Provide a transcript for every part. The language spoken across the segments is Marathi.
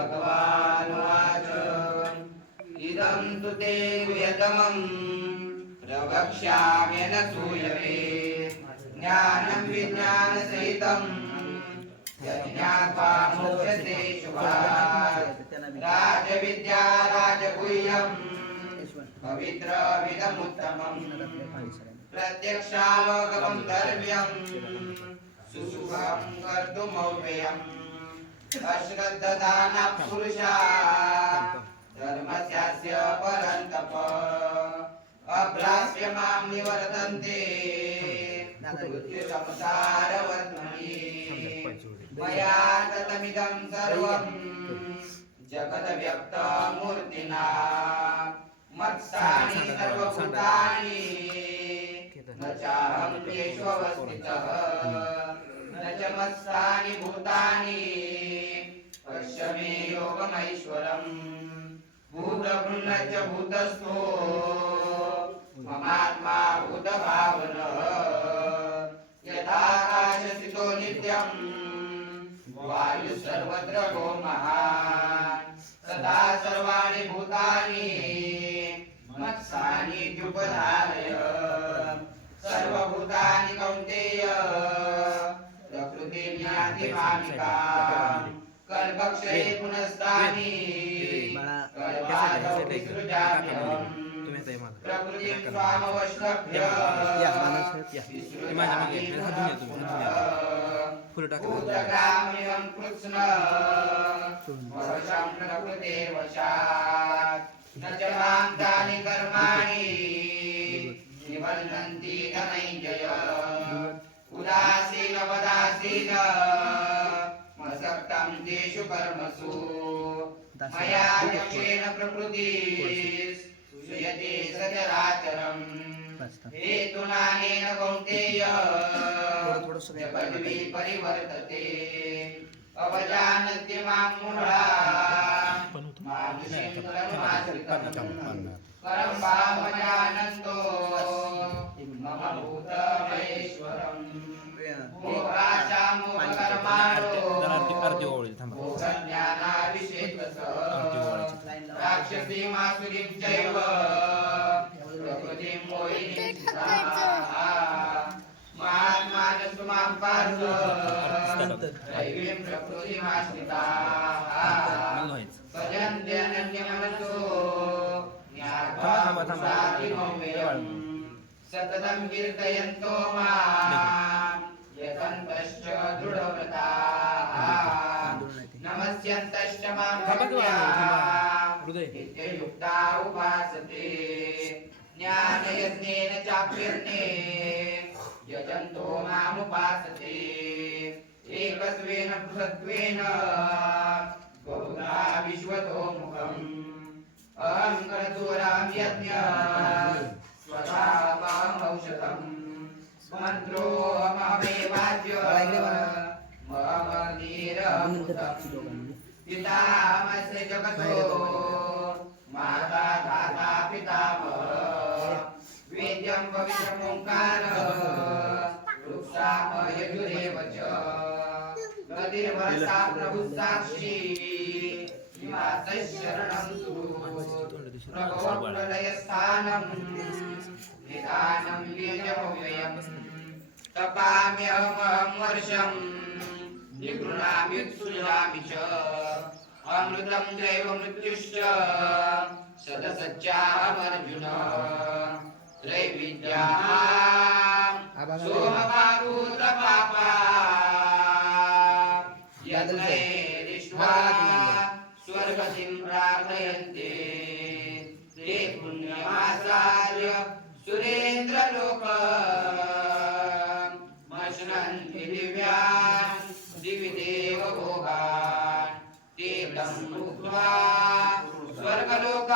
भगवानुवाच। इदं तु ते गुह्यतमम् प्रवक्ष्याम्यनसूयवे ज्ञानं विज्ञानसहितम् यज्ञात्वा मोक्षसे शुभात्। राजविद्या राजगुह्यम् पवित्रमिदमुत्तमम् प्रत्यक्षालोकं धर्म्यम् सुसुखं कर्तुमव्ययम्। अश्रद्धदानः पुरुषा धर्मस्यास्य परन्तप। अभ्रास्य मां निवर्तन्ते। मृत्युसंसारवर्त्मनि मया ततमिदं सर्वं जगद्व्यक्तमूर्तिना। मत्सानि सर्वभूतानि। न चाहं येष्वस्थितः न भूतानि। पश्य मे योगमैश्वरम्। भूतभृन्न भूतस्थो। ममात्मा भूतभावनः। यथाकाशसितो नित्यम्। वायु सर्वत्र गो महान् सदा सर्वाणि भूतानि। मत्सानि द्युपधारय सर्वभूतानि कौन्तेय। कल्पक्षये पुनस्तानि. प्रकृतिं स्वामवष्टभ्य कृत्स्न. वर्षं प्रकृतेर्वशात् कर्मसु मया यक्षेण प्रकृति श्रूयते सचराचरम्। हेतुनानेन कौन्तेय। जगद्वि परिवर्तते अवजानन्ति मां मूढा। मानुषीं कर्माश्रितम् करं सततं कीर्तयन्तो मां यतन्तश्च दृढव्रताः नमस्यन्तश्च मां भक्त्या उपासते. ज्ञानयज्ञेन चाप्यर्णे यजन्तो मामुपासते एकत्वेन पृथक्त्वेन बहुधा विश्वतो मुखम्। अहं कर्तूरां यज्ञ स्वधा मामौषधम् मन्त्रोऽहमेवाद्य ममनीरमृतम् पितामस्य जगतो माता धाता पितामह। वेद्यं पवित्रमोङ्कार गतिर्भरता प्रभुः साक्षी निवासः शरणं निदानं तपाम्यहमहं च। अमृतं दैव मृत्युश्च। सदसच्चामर्जुन त्रैविद्याम् सोमपापूतपापा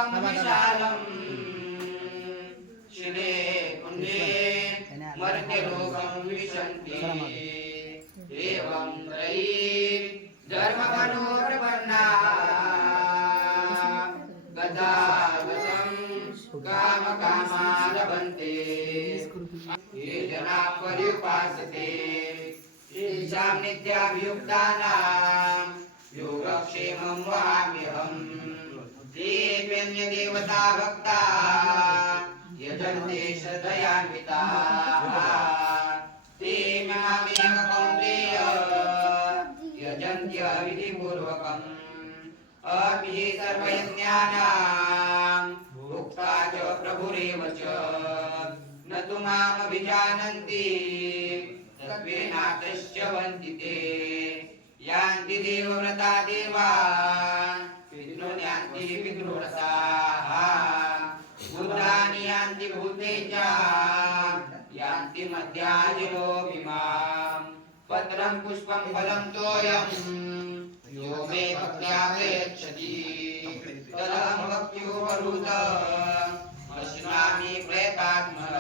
स्वर्गलोकं विशालम् शिले मर्त्यलोकं विशन्ति। एवं त्रयी गदागतं ये जना पर्युपासते। येषां नित्याभियुक्तानां। योगक्षेमं वाम्यहम् देव्यन्यदेवता भक्ता। यजन्ते श्रद्धयान्विताः ते मामेव कौन्तेय। यजन्त्यविधिपूर्वकम् अपि सर्वयज्ञानाम्। भुक्ता च प्रभुरेव च। न तु मामभिजानन्ति। तत्त्वेनातश्च वन्ति ते। यान्ति देवव्रता देव पितॄन् यान्ति पितृव्रताः भूतानि यान्ति भूतेजा यान्ति मध्याजिनोऽपि माम् पत्रं पुष्पं फलं तोयम्। यो मे भक्त्या प्रयच्छति तदहं भक्त्योपहृत अश्नामि प्रेतात्मर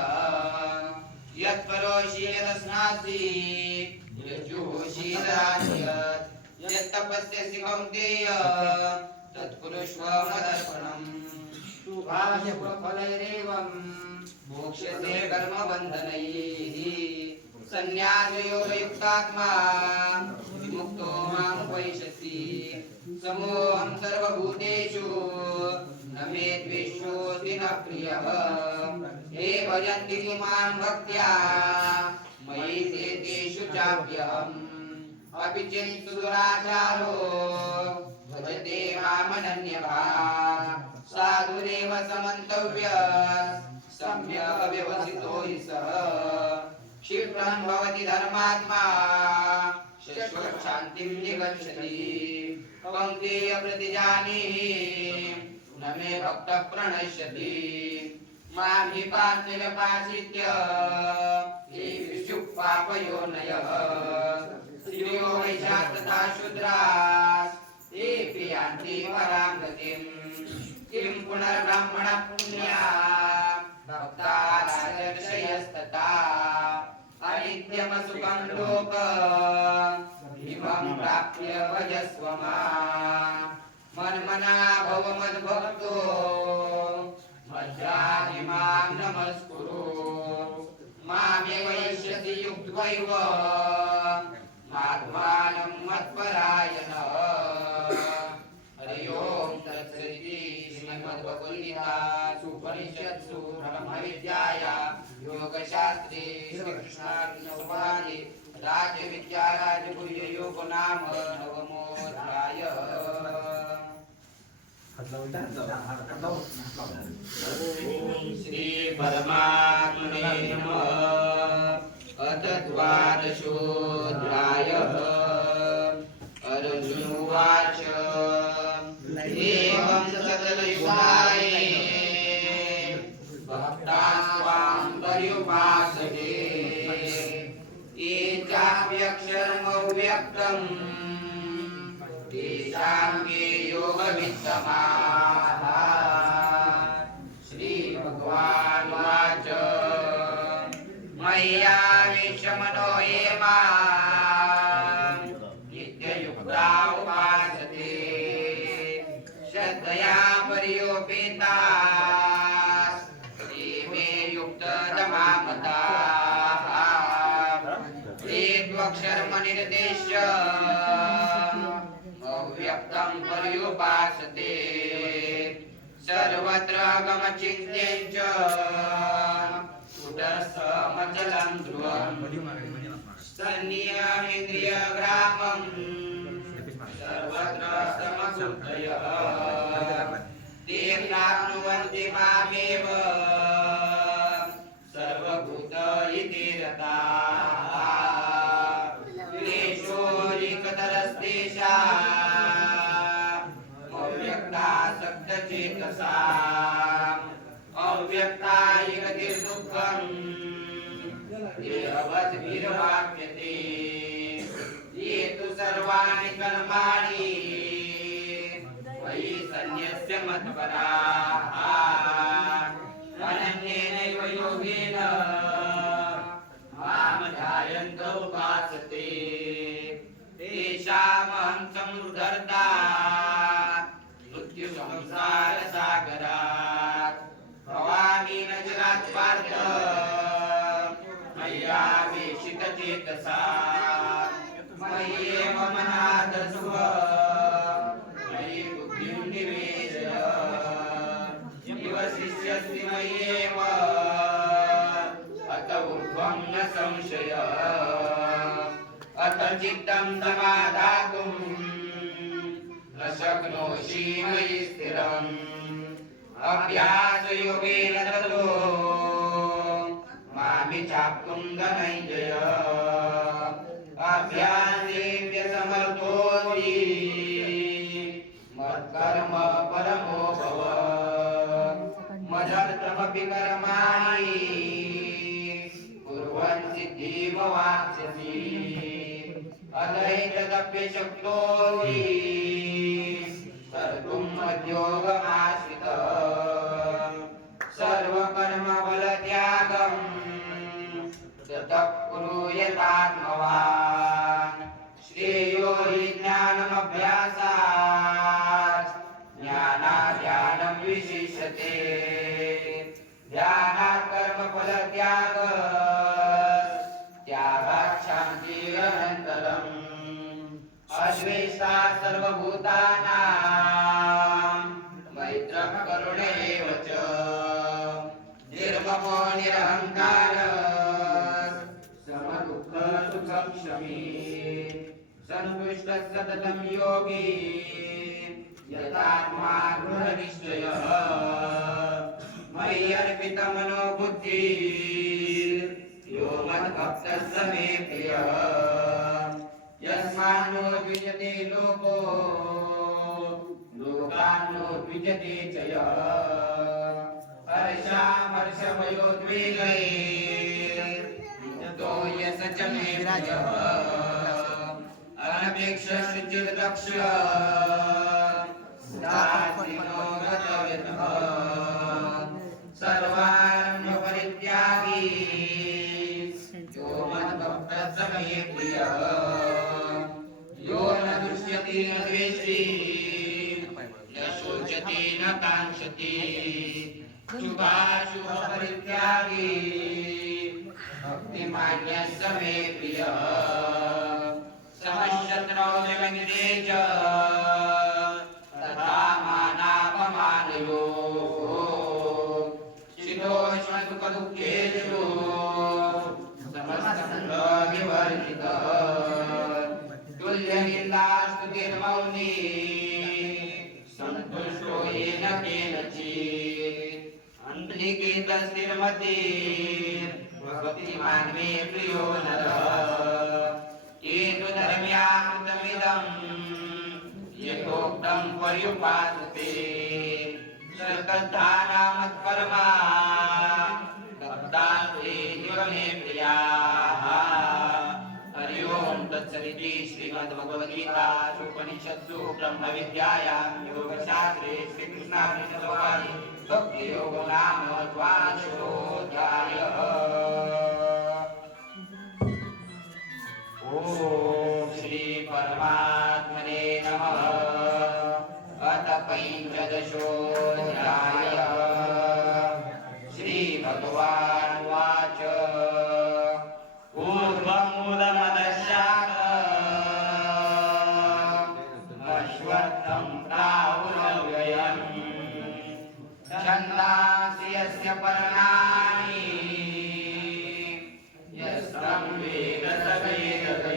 यत्परोषि यदस्नासि यज्जुहोषि यदान्यत् यत्तपस्यसि कौन्तेय तत्कुरुष्व मदर्पणम्। शुभाशुभफलैरेवं मोक्ष्यसे कर्मबन्धनैः। सन्न्यासयोगयुक्तात्मा विमुक्तो मां उपैषसि समोऽहं सर्वभूतेषु न मे द्वेष्योऽस्ति न प्रियः। हे भजन्ति मां भक्त्या मयि ते तेषु चाप्यहम्। अपि चिन्तु दुराचारो भजते मामनन्यभाक् साधुरेव समन्तव्य सम्यक् व्यवसितो हि सः। क्षिप्रं भवति धर्मात्मा शाश्वत शान्तिं निगच्छति पङ्क्तेय प्रतिजानीहि न मे भक्तः प्रणश्यति। मां हि पार्थिवपाशित्य ये विशुः पापयोनयः स्त्रियो वैशाः तथा शूद्राः तेऽपि यान्ति परां गतिम्। किं पुनर्ब्रह्मणः पुण्या। भक्ता राजर्षयस्तथा अनित्यमसुखं लोक इमं प्राप्य भजस्व मन्मना भव मद्भक्तो। मध्यादिमां नमस्कुरु। मामेव युक्त्वैव। योगशास्त्रे श्रीकृष्णार्जुनसंवादे राजविद्या राजगुह्ययोग नाम नवमोऽध्यायः श्री परमात्मने नमः। अथ द्वादशोऽध्यायः। चाप्यक्षरमव्यक्तम् तेषां के योगवित्तमाः सर्वत्र गमचिन्त्यं च कुटस्थमचलं ध्रुवम् सन्नियमिन्द्रियग्रामम् सर्वत्र समबुद्धयः ते प्राप्नुवन्ति मामेव Nah. चित्तं समाधातुम् न शक्नोषि मयि स्थिरम्। अभ्यासयोगेन ततो मामि चाप्तुं धनञ्जय। अभ्यासेऽप्यसमर्थोऽसि मत्कर्म परमो भव। मदर्थमपि कर्माणि कुर्वन् सिद्धिमवाप्स्यसि। अदैतदप्यशक्तोऽसि कर्तुम् मद्योगमाश्रितः सर्वकर्मफलत्यागम् ततः श्रेयो हि ज्ञानमभ्यासात् ज्ञानाध्यानं विशिष्यते। ध्यानात् अश्वेष्टा सर्वभूतानां। मैत्रः करुण च। निर्ममो निरहङ्कार समदुःखसुखं क्षमी सन्तुष्टः सततं योगी। यथात्मा दृढनिश्चयः मयि अर्पितमनो बुद्धिः यो मद्भक्तः समे प्रियः। यस्मान्नो द्विजते लोको लोकान्नो द्विजते च यः। हर्षामर्षभयोद्वेगैर्युक्तो यस च मे प्रियः अनपेक्ष शुचिर्दक्ष। काङ्क्षति शुभाशुभपरित्यागी भक्तिमान्यः स मे प्रिय। समशत्रौ निमग्ने च अन्तरिकेतस्थिरमति भक्तिमान् मे प्रियो नरः। एतु धर्म्यामृतमिदम् यथोक्तं पर्युपासते। श्रद्धानामत्परमा भक्तास्ते दिव मे प्रियाः। हरि तत्सदिति श्रीमद्भगवद्गीतासु उपनिषत्सु ब्रह्मविद्यायां योगशास्त्रे श्रीकृष्णार्जुनसंवादे। भक्तियोगो नाम द्वादशोऽध्यायः छन्दांसि यस्य पर्णानि यस्तं वेद स वेदते